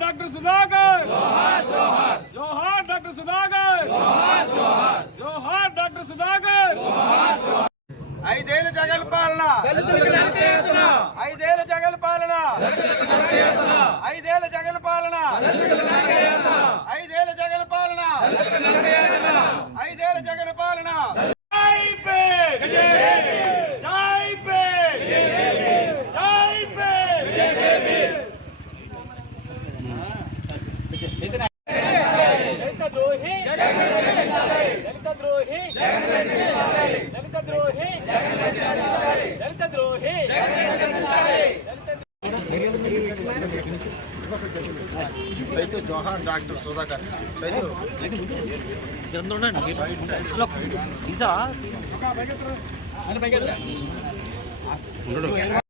doctor Sudhakar జోహార్ doctor Sudhakar జోహార్ doctor Sudhakar 5 ఏళ్ల జగన్ పాలన 5 ఏళ్ల జగన్ పాలన 5 ఏళ్ల జగన్ పాలన 5 ఏళ్ల జగన్ పాలన 5 ఏళ్ల జగన్ పాలన జై పే జై పే జై పే దళిత ద్రోహి దళిత ద్రోహి దళిత ద్రోహి దళిత ద్రోహి రైతు జోహార్ డాక్టర్ సుధాకర్ రైతు